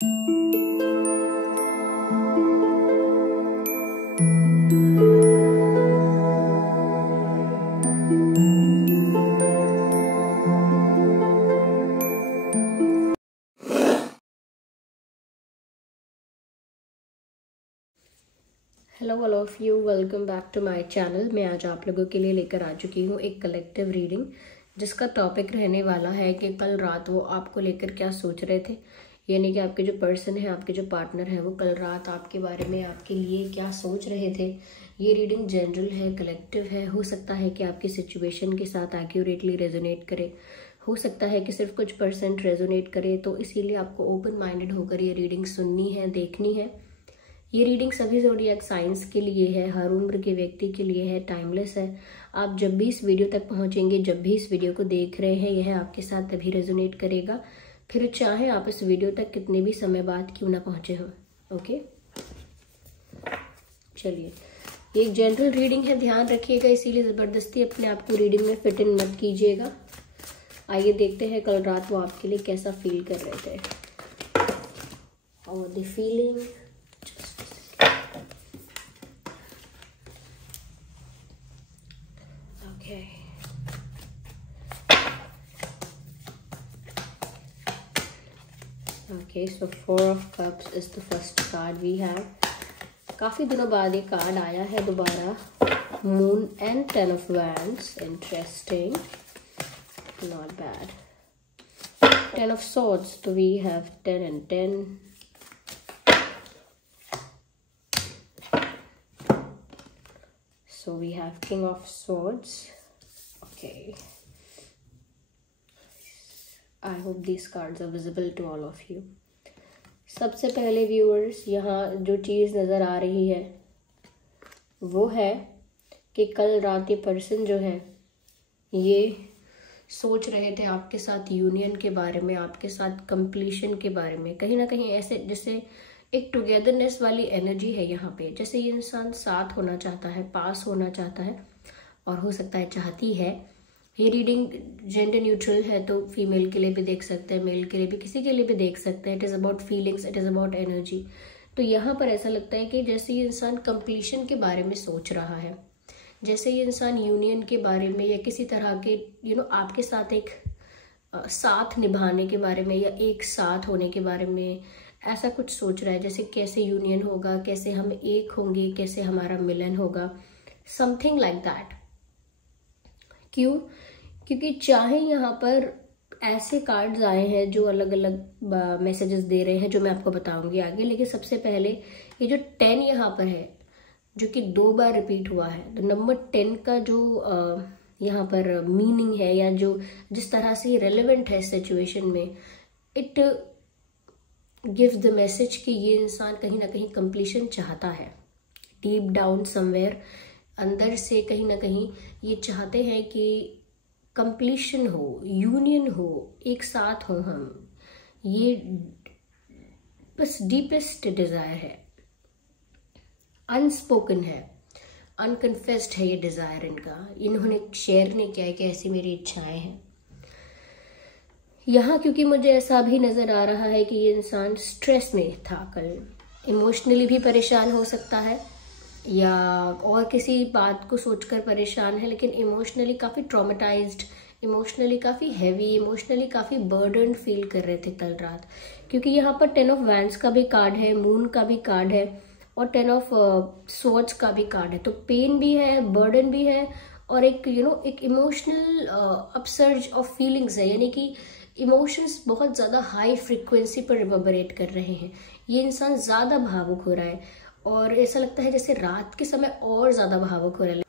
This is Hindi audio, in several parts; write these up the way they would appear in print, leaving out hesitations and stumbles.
Hello all of you, welcome back to my channel. मैं आज आप लोगों के लिए लेकर आ चुकी हूँ एक कलेक्टिव रीडिंग, जिसका टॉपिक रहने वाला है कि कल रात वो आपको लेकर क्या सोच रहे थे। यानी कि आपके जो पर्सन है, आपके जो पार्टनर है, वो कल रात आपके बारे में, आपके लिए क्या सोच रहे थे। ये रीडिंग जनरल है, कलेक्टिव है। हो सकता है कि आपकी सिचुएशन के साथ एक्यूरेटली रेजोनेट करे, हो सकता है कि सिर्फ कुछ % रेजोनेट करे। तो इसीलिए आपको ओपन माइंडेड होकर ये रीडिंग सुननी है, देखनी है। ये रीडिंग सभी ज़ोडिएक साइंस के लिए है, हर उम्र के व्यक्ति के लिए है, टाइमलेस है। आप जब भी इस वीडियो तक पहुंचेंगे, जब भी इस वीडियो को देख रहे हैं, यह आपके साथ तभी रेजोनेट करेगा, फिर चाहे आप इस वीडियो तक कितने भी समय बाद क्यों ना पहुंचे हों। ओके, चलिए, ये एक जनरल रीडिंग है, ध्यान रखिएगा, इसीलिए ज़बरदस्ती अपने आप को रीडिंग में फिट इन मत कीजिएगा। आइए देखते हैं कल रात वो आपके लिए कैसा फील कर रहे थे। और the feeling, Okay, so 4 of Cups is the first card we have. काफ़ी दिनों बाद ये कार्ड आया है दोबारा, moon and 10 of Wands. Interesting, not bad. 10 of Swords, तो we have 10 and 10. So we have King of Swords. Okay. I hope these cards are visible to all of you. सबसे पहले व्यूअर्स, यहाँ जो चीज़ नज़र आ रही है वो है कि कल रात ये पर्सन जो है ये सोच रहे थे आपके साथ यूनियन के बारे में, आपके साथ कंप्लीशन के बारे में। कहीं ना कहीं ऐसे जैसे एक टुगेदरनेस वाली एनर्जी है यहाँ पे, जैसे ये इंसान साथ होना चाहता है, पास होना चाहता है, और हो सकता है चाहती है। ये रीडिंग जेंडर न्यूट्रल है, तो फीमेल के लिए भी देख सकते हैं, मेल के लिए भी, किसी के लिए भी देख सकते हैं। It is about feelings, it is about energy. तो यहाँ पर ऐसा लगता है कि जैसे ये इंसान कंप्लीशन के बारे में सोच रहा है, जैसे ये इंसान यूनियन के बारे में या किसी तरह के आपके साथ एक साथ निभाने के बारे में या एक साथ होने के बारे में ऐसा कुछ सोच रहा है। जैसे कैसे यूनियन होगा, कैसे हम एक होंगे, कैसे हमारा मिलन होगा, समथिंग लाइक दैट। क्यों? क्योंकि चाहे यहाँ पर ऐसे कार्ड्स आए हैं जो अलग अलग मैसेजेस दे रहे हैं, जो मैं आपको बताऊंगी आगे। लेकिन सबसे पहले ये जो 10 यहाँ पर है, जो कि 2 बार रिपीट हुआ है, तो नंबर 10 का जो यहाँ पर मीनिंग है, या जो जिस तरह से रेलेवेंट है सिचुएशन में, इट गिव्स द मैसेज कि ये इंसान कहीं ना कहीं कंप्लीशन चाहता है। डीप डाउन समवेयर अंदर से कहीं ना कहीं ये चाहते हैं कि कंप्लीशन हो, यूनियन हो, एक साथ हो हम। ये बस डीपेस्ट डिजायर है, अनस्पोकन है, अनकन्फेस्ड है ये डिजायर इनका। इन्होंने शेयर नहीं किया है कि ऐसी मेरी इच्छाएं हैं यहाँ, क्योंकि मुझे ऐसा भी नजर आ रहा है कि ये इंसान स्ट्रेस में था कल, इमोशनली भी परेशान हो सकता है या और किसी बात को सोचकर परेशान है, लेकिन इमोशनली काफ़ी ट्रॉमेटाइज्ड, इमोशनली काफ़ी हैवी, इमोशनली काफ़ी बर्डन फील कर रहे थे कल रात। क्योंकि यहाँ पर 10 ऑफ वैंड्स का भी कार्ड है, मून का भी कार्ड है, और 10 ऑफ स्वॉर्ड्स का भी कार्ड है। तो पेन भी है, बर्डन भी है, और एक एक इमोशनल अपसर्ज ऑफ फीलिंग्स है। यानी कि इमोशंस बहुत ज़्यादा हाई फ्रिक्वेंसी पर रिवर्बरेट कर रहे हैं। ये इंसान ज़्यादा भावुक हो रहा है, और ऐसा लगता है जैसे रात के समय और ज़्यादा भावुक हो रहा है।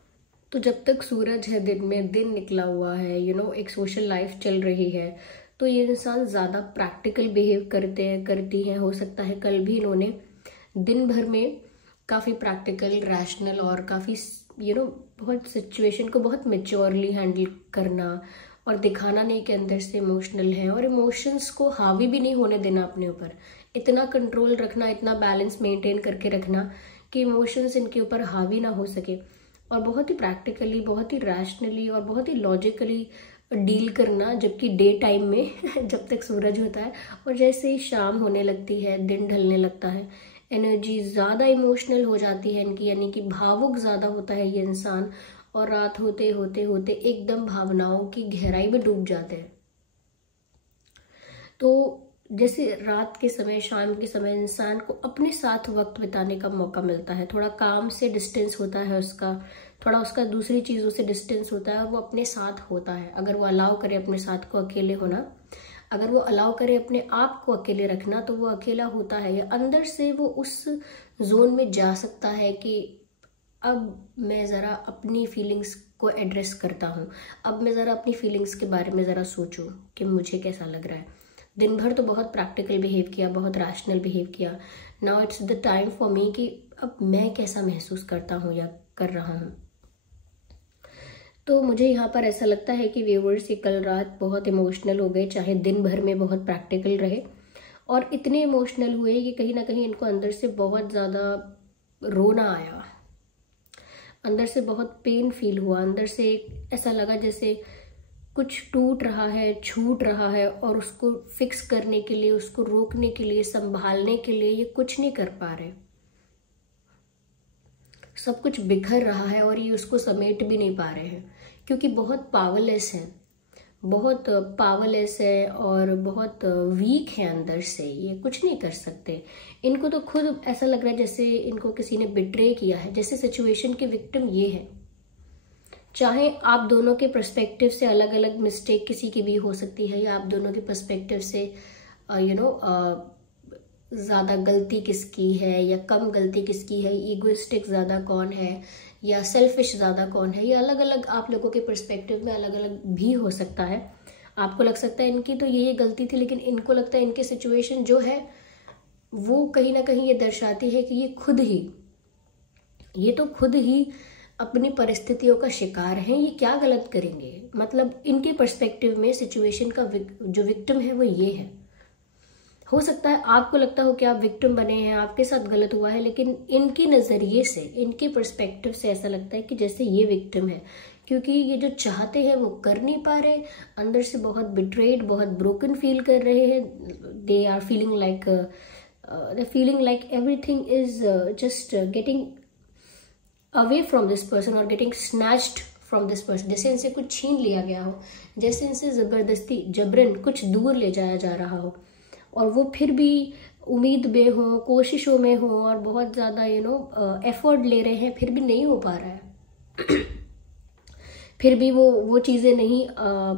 तो जब तक सूरज है दिन में, दिन निकला हुआ है, एक सोशल लाइफ चल रही है, तो ये इंसान ज़्यादा प्रैक्टिकल बिहेव करती हैं। हो सकता है कल भी इन्होंने दिन भर में काफ़ी प्रैक्टिकल, रैशनल और काफ़ी बहुत सिचुएशन को बहुत मेच्योरली हैंडल करना और दिखाना नहीं कि अंदर से इमोशनल है, और इमोशंस को हावी भी नहीं होने देना अपने ऊपर। इतना कंट्रोल रखना, इतना बैलेंस मेंटेन करके रखना कि इमोशंस इनके ऊपर हावी ना हो सके, और बहुत ही प्रैक्टिकली, बहुत ही रैशनली और बहुत ही लॉजिकली डील करना, जबकि डे टाइम में जब तक सूरज होता है, और जैसे ही शाम होने लगती है, दिन ढलने लगता है, एनर्जी ज़्यादा इमोशनल हो जाती है इनकी, यानी कि भावुक ज़्यादा होता है ये इंसान, और रात होते होते होते एकदम भावनाओं की गहराई में डूब जाते हैं। तो जैसे रात के समय, शाम के समय इंसान को अपने साथ वक्त बिताने का मौका मिलता है, थोड़ा काम से डिस्टेंस होता है उसका, थोड़ा उसका दूसरी चीज़ों से डिस्टेंस होता है, और वो अपने साथ होता है। अगर वो अलाउ करे अपने साथ को अकेले होना, अगर वो अलाउ करे अपने आप को अकेले रखना, तो वो अकेला होता है, या अंदर से वो उस जोन में जा सकता है कि अब मैं ज़रा अपनी फीलिंग्स को एड्रेस करता हूँ, अब मैं ज़रा अपनी फीलिंग्स के बारे में ज़रा सोचूं कि मुझे कैसा लग रहा है। दिन भर तो बहुत प्रैक्टिकल बिहेव किया, बहुत रैशनल बिहेव किया, now it's the time for me कि अब मैं कैसा महसूस करता हूँ या कर रहा हूँ। तो मुझे यहाँ पर ऐसा लगता है कि व्यूअर्स, ये कल रात बहुत इमोशनल हो गए, चाहे दिन भर में बहुत प्रैक्टिकल रहे, और इतने इमोशनल हुए कि कहीं ना कहीं इनको अंदर से बहुत ज़्यादा रोना आया, अंदर से बहुत पेन फील हुआ, अंदर से ऐसा लगा जैसे कुछ टूट रहा है, छूट रहा है, और उसको फिक्स करने के लिए, उसको रोकने के लिए, संभालने के लिए ये कुछ नहीं कर पा रहे। सब कुछ बिखर रहा है और ये उसको समेट भी नहीं पा रहे हैं, क्योंकि बहुत पावरलेस है, बहुत पावरलेस है और बहुत वीक है अंदर से, ये कुछ नहीं कर सकते। इनको तो खुद ऐसा लग रहा है जैसे इनको किसी ने बिट्रे किया है, जैसे सिचुएशन के विक्टिम ये है। चाहे आप दोनों के पर्सपेक्टिव से अलग अलग मिस्टेक किसी की भी हो सकती है, या आप दोनों के पर्सपेक्टिव से ज़्यादा गलती किसकी है या कम गलती किसकी है, ईगोइस्टिक ज़्यादा कौन है या सेल्फिश ज़्यादा कौन है, ये अलग अलग आप लोगों के पर्सपेक्टिव में अलग अलग भी हो सकता है। आपको लग सकता है इनकी तो ये गलती थी, लेकिन इनको लगता है इनकी सिचुएशन जो है वो कहीं ना कहीं ये दर्शाती है कि ये तो खुद ही अपनी परिस्थितियों का शिकार हैं, ये क्या गलत करेंगे। मतलब इनके पर्सपेक्टिव में सिचुएशन का जो विक्टिम है वो ये है। हो सकता है आपको लगता हो कि आप विक्टिम बने हैं, आपके साथ गलत हुआ है, लेकिन इनके नज़रिए से, इनके पर्सपेक्टिव से ऐसा लगता है कि जैसे ये विक्टिम है, क्योंकि ये जो चाहते हैं वो कर नहीं पा रहे, अंदर से बहुत बिट्रेड, बहुत ब्रोकन फील कर रहे हैं। They are feeling like everything is just getting away from this person और getting snatched from this person, जैसे इनसे कुछ छीन लिया गया हो, जैसे इनसे जबरदस्ती जबरन कुछ दूर ले जाया जा रहा हो, और वो फिर भी उम्मीद में हो, कोशिशों में हो, और बहुत ज़्यादा एफर्ट ले रहे हैं, फिर भी नहीं हो पा रहा है। फिर भी वो चीज़ें नहीं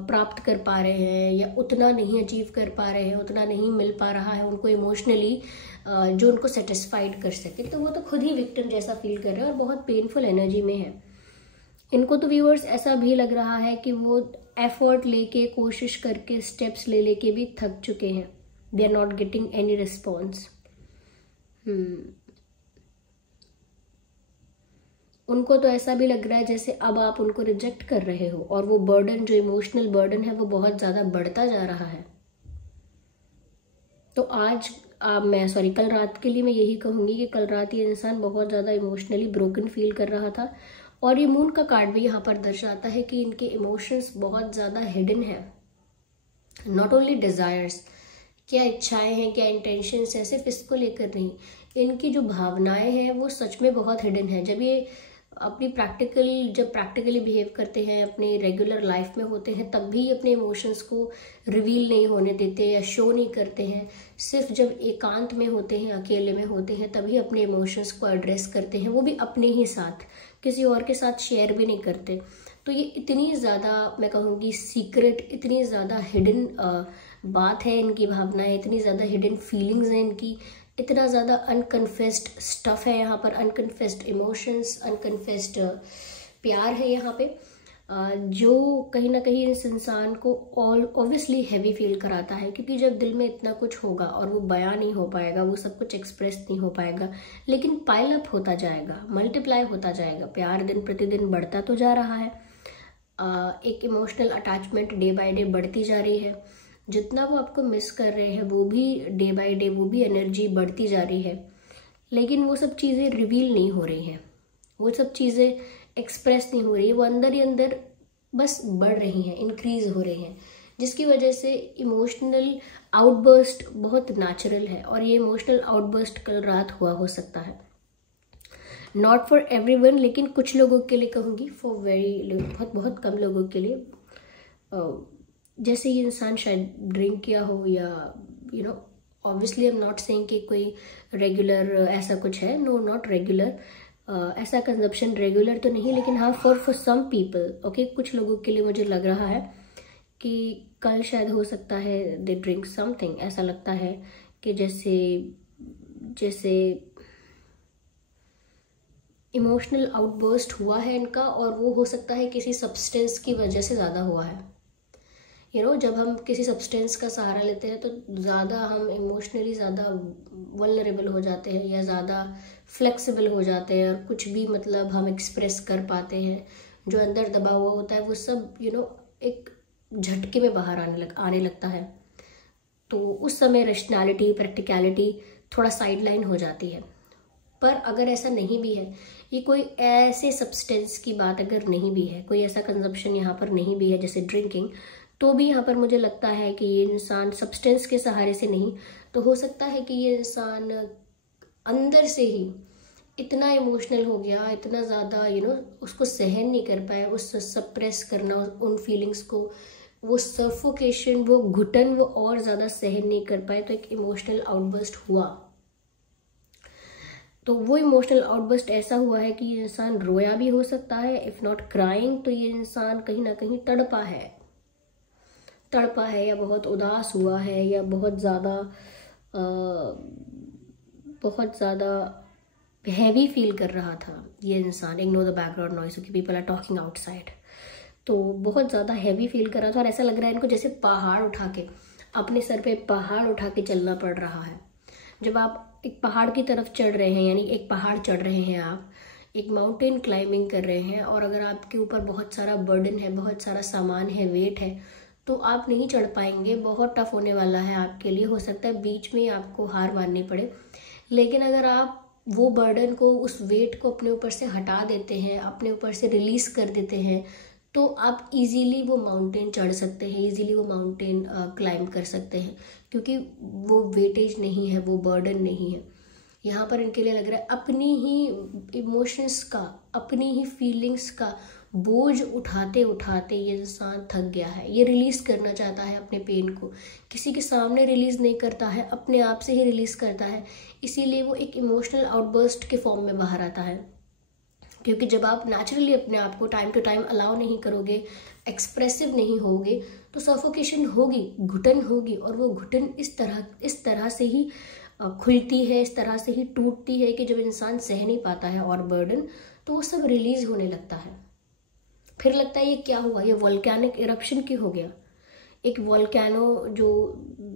प्राप्त कर पा रहे हैं, या उतना नहीं अचीव कर पा रहे हैं, उतना नहीं मिल पा रहा है उनको इमोशनली जो उनको सेटिस्फाइड कर सके। तो वो तो खुद ही विक्टिम जैसा फील कर रहे हैं और बहुत पेनफुल एनर्जी में है। इनको तो व्यूअर्स ऐसा भी लग रहा है कि वो एफर्ट लेके, कोशिश करके, स्टेप्स ले लेके भी थक चुके हैं। They are not getting any response. उनको तो ऐसा भी लग रहा है जैसे अब आप उनको रिजेक्ट कर रहे हो, और वो बर्डन, जो इमोशनल बर्डन है, वो बहुत ज़्यादा बढ़ता जा रहा है। तो कल रात के लिए मैं यही कहूँगी कि कल रात ये इंसान बहुत ज़्यादा इमोशनली ब्रोकन फील कर रहा था, और ये मून का कार्ड भी यहाँ पर दर्शाता है कि इनके इमोशंस बहुत ज़्यादा हिडन है। नॉट ओनली डिज़ायर्स, क्या इच्छाएं हैं, क्या इंटेंशंस है, सिर्फ इसको लेकर नहीं, इनकी जो भावनाएं हैं वो सच में बहुत हिडन है। जब ये जब प्रैक्टिकली बिहेव करते हैं, अपने रेगुलर लाइफ में होते हैं, तब भी अपने इमोशंस को रिवील नहीं होने देते या शो नहीं करते हैं। सिर्फ जब एकांत में होते हैं, अकेले में होते हैं, तभी अपने इमोशंस को एड्रेस करते हैं, वो भी अपने ही साथ, किसी और के साथ शेयर भी नहीं करते। तो ये इतनी ज़्यादा, मैं कहूँगी सीक्रेट, इतनी ज़्यादा हिडन बात है इनकी भावनाएं, इतनी ज़्यादा हिडन फीलिंग्स हैं इनकी, इतना ज़्यादा अनकन्फेस्ड स्टफ है यहाँ पर, अनकन्फेस्ड इमोशंस, अनकन्फेस्ड प्यार है यहाँ पे, जो कहीं ना कहीं इस इंसान को ऑब्वियसली हैवी फील कराता है। क्योंकि जब दिल में इतना कुछ होगा और वो बयां नहीं हो पाएगा, वो सब कुछ एक्सप्रेस नहीं हो पाएगा, लेकिन पाइल अप होता जाएगा, मल्टीप्लाई होता जाएगा, प्यार दिन प्रतिदिन बढ़ता तो जा रहा है, एक emotional attachment day by day बढ़ती जा रही है, जितना वो आपको मिस कर रहे हैं वो भी डे बाय डे, वो भी एनर्जी बढ़ती जा रही है, लेकिन वो सब चीज़ें रिवील नहीं हो रही हैं, वो सब चीज़ें एक्सप्रेस नहीं हो रही है, वो अंदर ही अंदर बस बढ़ रही हैं, इंक्रीज हो रही हैं, जिसकी वजह से इमोशनल आउटबर्स्ट बहुत नेचुरल है। और ये इमोशनल आउटबर्स्ट कल रात हुआ हो सकता है, नॉट फॉर एवरीवन, लेकिन कुछ लोगों के लिए कहूँगी, फॉर वेरी बहुत बहुत कम लोगों के लिए। जैसे ये इंसान शायद ड्रिंक किया हो, या obviously I am not saying कि कोई रेगुलर ऐसा कुछ है, नो नॉट रेगुलर, ऐसा कंजप्शन रेगुलर तो नहीं, लेकिन हाँ फॉर सम पीपल, ओके, कुछ लोगों के लिए मुझे लग रहा है कि कल शायद हो सकता है दे ड्रिंक समथिंग। ऐसा लगता है कि जैसे इमोशनल आउटबर्स्ट हुआ है इनका, और वो हो सकता है किसी सब्सटेंस की वजह से ज़्यादा हुआ है। जब हम किसी सब्सटेंस का सहारा लेते हैं तो ज़्यादा हम इमोशनली ज़्यादा वल्नरेबल हो जाते हैं, या ज़्यादा फ्लेक्सिबल हो जाते हैं, और कुछ भी मतलब हम एक्सप्रेस कर पाते हैं। जो अंदर दबा हुआ होता है वो सब एक झटके में बाहर आने लगता है। तो उस समय रैशनैलिटी, प्रैक्टिकलिटी थोड़ा साइडलाइन हो जाती है। पर अगर ऐसा नहीं भी है, ये कोई ऐसे सब्सटेंस की बात अगर नहीं भी है, कोई ऐसा कंजप्शन यहाँ पर नहीं भी है जैसे ड्रिंकिंग, तो भी यहाँ पर मुझे लगता है कि ये इंसान सब्सटेंस के सहारे से नहीं, तो हो सकता है कि ये इंसान अंदर से ही इतना इमोशनल हो गया, इतना ज़्यादा उसको सहन नहीं कर पाया, उस सप्रेस करना उन फीलिंग्स को, वो सफोकेशन, वो घुटन वो और ज़्यादा सहन नहीं कर पाए, तो एक इमोशनल आउटबर्स्ट हुआ। तो वो इमोशनल आउटबर्स्ट ऐसा हुआ है कि ये इंसान रोया भी हो सकता है, इफ़ नॉट क्राइंग, तो ये इंसान कहीं ना कहीं तड़पा है, या बहुत उदास हुआ है, या बहुत ज़्यादा हैवी फील कर रहा था ये इंसान। Ignore the background noise, okay, people are talking outside. तो बहुत ज़्यादा हैवी फील कर रहा था, और ऐसा लग रहा है इनको जैसे पहाड़ उठा के, अपने सर पे पहाड़ उठा के चलना पड़ रहा है। जब आप एक पहाड़ की तरफ चढ़ रहे हैं, यानी एक पहाड़ चढ़ रहे हैं, आप एक माउंटेन क्लाइंबिंग कर रहे हैं, और अगर आपके ऊपर बहुत सारा बर्डन है, बहुत सारा सामान है, वेट है, तो आप नहीं चढ़ पाएंगे, बहुत टफ होने वाला है आपके लिए। हो सकता है बीच में आपको हार माननी पड़े। लेकिन अगर आप वो बर्डन को, उस वेट को अपने ऊपर से हटा देते हैं, अपने ऊपर से रिलीज कर देते हैं, तो आप इजीली वो माउंटेन चढ़ सकते हैं, इजीली वो माउंटेन क्लाइंब कर सकते हैं, क्योंकि वो वेटेज नहीं है, वो बर्डन नहीं है। यहाँ पर इनके लिए लग रहा है अपनी ही इमोशंस का, अपनी ही फीलिंग्स का बोझ उठाते उठाते ये इंसान थक गया है। ये रिलीज करना चाहता है अपने पेन को, किसी के सामने रिलीज नहीं करता है, अपने आप से ही रिलीज करता है। इसीलिए वो एक इमोशनल आउटबर्स्ट के फॉर्म में बाहर आता है। क्योंकि जब आप नेचुरली अपने आप को टाइम टू टाइम अलाउ नहीं करोगे, एक्सप्रेसिव नहीं होगे, तो सफोकेशन होगी, घुटन होगी, और वो घुटन इस तरह से ही खुलती है, इस तरह से ही टूटती है कि जब इंसान सह नहीं पाता है और बर्डन, तो वो सब रिलीज होने लगता है। फिर लगता है ये क्या हुआ, ये वोल्केनिक इरप्शन क्यों हो गया। एक वोल्केनो जो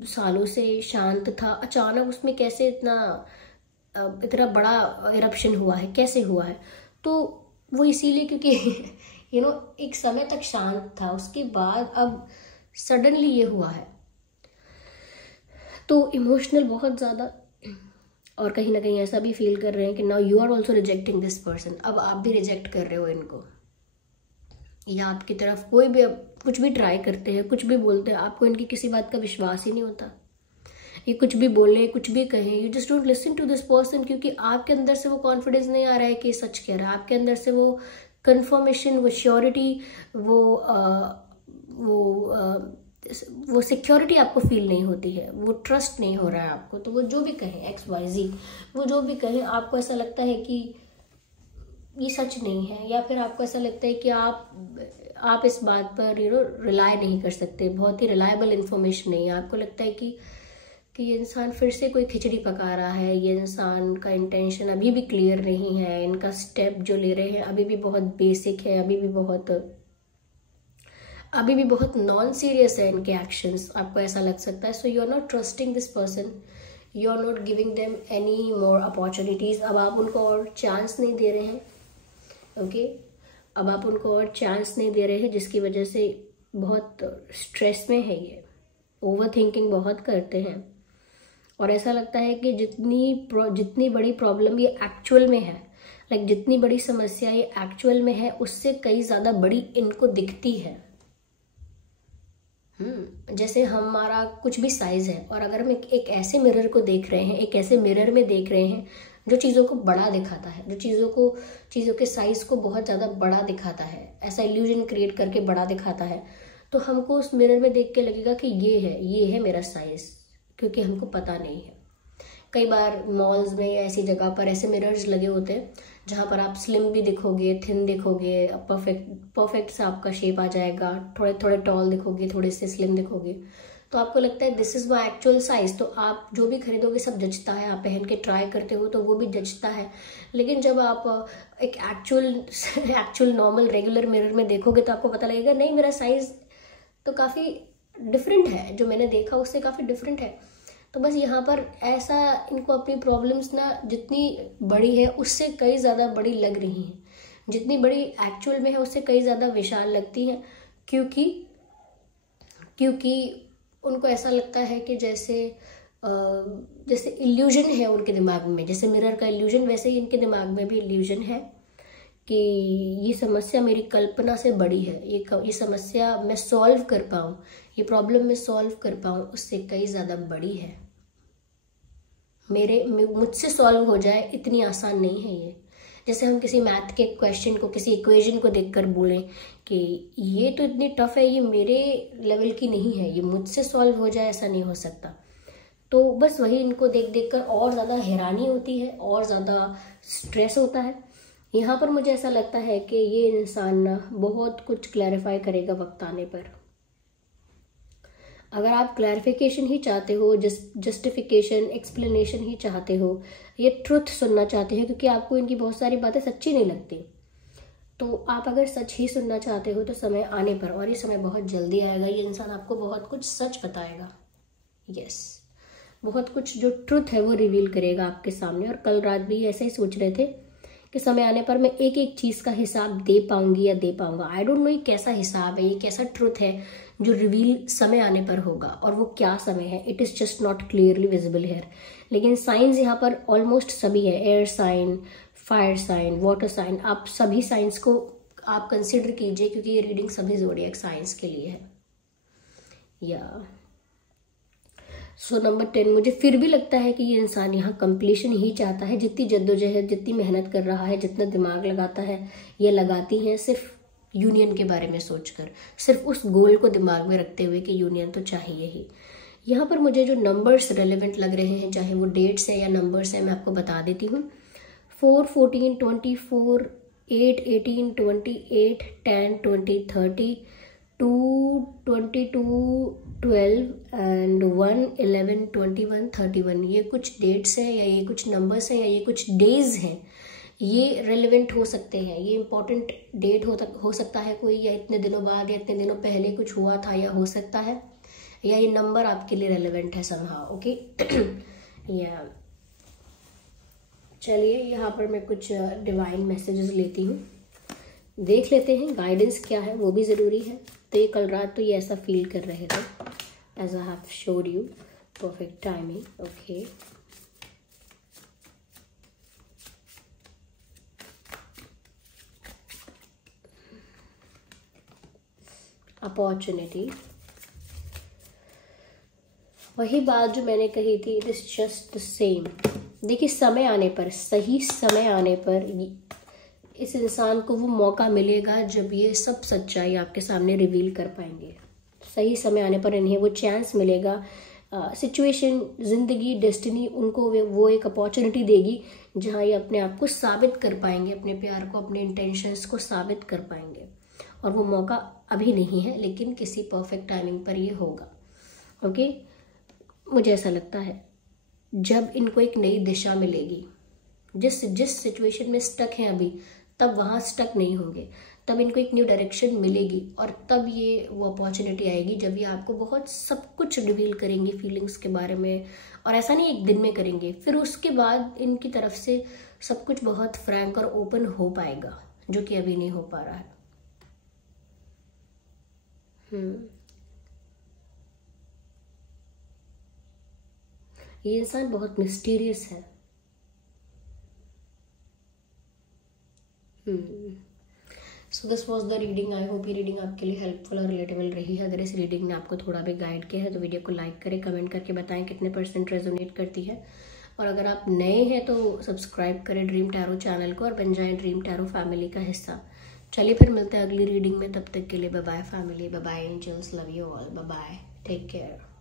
सालों से शांत था, अचानक उसमें कैसे इतना बड़ा इरप्शन हुआ है, कैसे हुआ है। तो वो इसीलिए क्योंकि एक समय तक शांत था, उसके बाद अब सडनली ये हुआ है। तो इमोशनल बहुत ज़्यादा, और कहीं ना कहीं ऐसा भी फील कर रहे हैं कि now you are also rejecting this person. अब आप भी रिजेक्ट कर रहे हो इनको, या आपकी तरफ कोई भी कुछ भी ट्राई करते हैं, कुछ भी बोलते हैं, आपको इनकी किसी बात का विश्वास ही नहीं होता। ये कुछ भी बोले, कुछ भी कहें, you just don't listen to this person, क्योंकि आपके अंदर से वो कॉन्फिडेंस नहीं आ रहा है कि सच कह रहा है। आपके अंदर से वो कंफर्मेशन, वो श्योरिटी, वो सिक्योरिटी आपको फील नहीं होती है, वो ट्रस्ट नहीं हो रहा है आपको। तो वो जो भी कहे, XYZ, वो जो भी कहे, आपको ऐसा लगता है कि ये सच नहीं है, या फिर आपको ऐसा लगता है कि आप इस बात पर रिलाय नहीं कर सकते, बहुत ही रिलायबल इन्फॉर्मेशन नहीं है। आपको लगता है कि ये इंसान फिर से कोई खिचड़ी पका रहा है, ये इंसान का इंटेंशन अभी भी क्लियर नहीं है, इनका स्टेप जो ले रहे हैं अभी भी बहुत बेसिक है, अभी भी बहुत नॉन सीरियस है इनके एक्शंस। आपको ऐसा लग सकता है। So you are not trusting this person, you are not giving them any more opportunities. अब आप उनको और चांस नहीं दे रहे हैं, ओके, अब आप उनको और चांस नहीं दे रहे हैं, जिसकी वजह से बहुत स्ट्रेस में है ये, ओवर थिंकिंग बहुत करते हैं, और ऐसा लगता है कि जितनी बड़ी प्रॉब्लम ये एक्चुअल में है, लाइक जितनी बड़ी समस्या ये एक्चुअल में है उससे कई ज्यादा बड़ी इनको दिखती है। जैसे हमारा कुछ भी साइज है और अगर हम एक ऐसे मिरर को देख रहे हैं, एक ऐसे मिरर में देख रहे हैं जो चीज़ों को बड़ा दिखाता है, जो चीज़ों के साइज को बहुत ज़्यादा बड़ा दिखाता है, ऐसा इल्यूजन क्रिएट करके बड़ा दिखाता है, तो हमको उस मिरर में देख के लगेगा कि ये है मेरा साइज, क्योंकि हमको पता नहीं है। कई बार मॉल्स में या ऐसी जगह पर ऐसे मिरर्स लगे होते हैं जहाँ पर आप स्लिम भी दिखोगे, थिन दिखोगे, परफेक्ट सा आपका शेप आ जाएगा, थोड़े थोड़े टॉल दिखोगे, थोड़े से स्लिम दिखोगे, तो आपको लगता है this is my actual size. तो आप जो भी खरीदोगे सब जचता है, आप पहन के ट्राई करते हो तो वो भी जचता है। लेकिन जब आप एक एक्चुअल नॉर्मल रेगुलर मिरर में देखोगे तो आपको पता लगेगा नहीं, मेरा साइज तो काफ़ी डिफरेंट है, जो मैंने देखा उससे काफ़ी डिफरेंट है। तो बस यहाँ पर ऐसा इनको अपनी प्रॉब्लम्स ना जितनी बड़ी है उससे कई ज़्यादा बड़ी लग रही हैं, जितनी बड़ी एक्चुअल में है उससे कई ज़्यादा विशाल लगती हैं, क्योंकि उनको ऐसा लगता है कि जैसे इल्यूजन है उनके दिमाग में, जैसे मिरर का इल्यूजन वैसे ही इनके दिमाग में भी इल्यूजन है कि ये समस्या मेरी कल्पना से बड़ी है, ये समस्या मैं सॉल्व कर पाऊँ, ये प्रॉब्लम मैं सॉल्व कर पाऊँ उससे कई ज़्यादा बड़ी है, मुझसे सॉल्व हो जाए इतनी आसान नहीं है ये। जैसे हम किसी मैथ के क्वेश्चन को, किसी इक्वेशन को देखकर बोलें कि ये तो इतनी टफ है, ये मेरे लेवल की नहीं है, ये मुझसे सॉल्व हो जाए, ऐसा नहीं हो सकता। तो बस वही इनको देख देख कर और ज़्यादा हैरानी होती है, और ज़्यादा स्ट्रेस होता है। यहाँ पर मुझे ऐसा लगता है कि ये इंसान ना बहुत कुछ क्लैरिफाई करेगा वक्त आने पर। अगर आप क्लैरिफिकेशन ही चाहते हो, जस्टिफिकेशन, एक्सप्लेनेशन ही चाहते हो, ये ट्रुथ सुनना चाहते हो, क्योंकि आपको इनकी बहुत सारी बातें सच्ची नहीं लगती, तो आप अगर सच ही सुनना चाहते हो तो समय आने पर, और ये समय बहुत जल्दी आएगा, ये इंसान आपको बहुत कुछ सच बताएगा। यस, बहुत कुछ जो ट्रुथ है वो रिवील करेगा आपके सामने। और कल रात भी ऐसे ही सोच रहे थे कि समय आने पर मैं एक एक चीज़ का हिसाब दे पाऊंगी या दे पाऊंगा। आई डोंट नो ये कैसा हिसाब है, ये कैसा ट्रुथ है जो रिवील समय आने पर होगा, और वो क्या समय है, it is just not clearly visible here. लेकिन साइंस यहाँ पर ऑलमोस्ट सभी है, air sign, fire sign, water sign, आप सभी साइंस को आप कंसिडर कीजिए, क्योंकि ये रीडिंग सभी ज़ोडिएक साइंस के लिए है। या सो नंबर 10, मुझे फिर भी लगता है कि ये इंसान यहाँ कंप्लीशन ही चाहता है। जितनी जद्दोजहद, जितनी मेहनत कर रहा है, जितना दिमाग लगाता है, ये लगाती हैं सिर्फ यूनियन के बारे में सोचकर, सिर्फ उस गोल को दिमाग में रखते हुए कि यूनियन तो चाहिए ही। यहाँ पर मुझे जो नंबर्स रेलेवेंट लग रहे हैं, चाहे वो डेट्स है या नंबर्स है, मैं आपको बता देती हूँ। 4, 14, 24, 8, 18, 28, 10, 20, 30, 2, 22, 12 एंड 1, 11, 21, 31। ये कुछ डेट्स हैं, या ये कुछ नंबर्स हैं, या ये कुछ डेज हैं, ये रेलेवेंट हो सकते हैं। ये इंपॉर्टेंट डेट हो सकता है कोई, या इतने दिनों बाद या इतने दिनों पहले कुछ हुआ था, या हो सकता है, या ये नंबर आपके लिए रेलेवेंट है समहाउ। ओके, या चलिए यहाँ पर मैं कुछ डिवाइन मैसेजेस लेती हूँ, देख लेते हैं गाइडेंस क्या है, वो भी ज़रूरी है। तो ये कल रात तो ये ऐसा फील कर रहे थे, as I have shown you, perfect timing. Okay, opportunity, वही बात जो मैंने कही थी, it is just the same. देखिए समय आने पर, सही समय आने पर इस इंसान को वो मौका मिलेगा जब ये सब सच्चाई आपके सामने रिवील कर पाएंगे। सही समय आने पर इन्हें वो चांस मिलेगा, सिचुएशन, जिंदगी, डेस्टिनी उनको वो एक अपॉर्चुनिटी देगी जहाँ ये अपने आप को साबित कर पाएंगे, अपने प्यार को, अपने इंटेंशंस को साबित कर पाएंगे। और वो मौका अभी नहीं है, लेकिन किसी परफेक्ट टाइमिंग पर ये होगा। ओके, मुझे ऐसा लगता है जब इनको एक नई दिशा मिलेगी, जिस सिचुएशन में स्टक हैं अभी, तब वहाँ स्टक नहीं होंगे, तब इनको एक न्यू डायरेक्शन मिलेगी, और तब ये वो अपॉर्चुनिटी आएगी जब ये आपको बहुत सब कुछ रिवील करेंगे फीलिंग्स के बारे में। और ऐसा नहीं एक दिन में करेंगे, फिर उसके बाद इनकी तरफ से सब कुछ बहुत फ्रैंक और ओपन हो पाएगा, जो कि अभी नहीं हो पा रहा है। ये इंसान बहुत मिस्टीरियस है, so this was the reading. I hope ये रीडिंग आपके लिए हेल्पफुल और रिलेटेबल रही है। अगर इस रीडिंग ने आपको थोड़ा भी गाइड किया है तो वीडियो को लाइक करें, कमेंट करके बताएं कितने % रेजोनेट करती है। और अगर आप नए हैं तो सब्सक्राइब करें ड्रीम टैरो चैनल को और बन जाएं ड्रीम टैरो फैमिली का हिस्सा। चलिए फिर मिलते हैं अगली रीडिंग में, तब तक के लिए bye bye family, bye bye angels, love you all, bye bye, take care.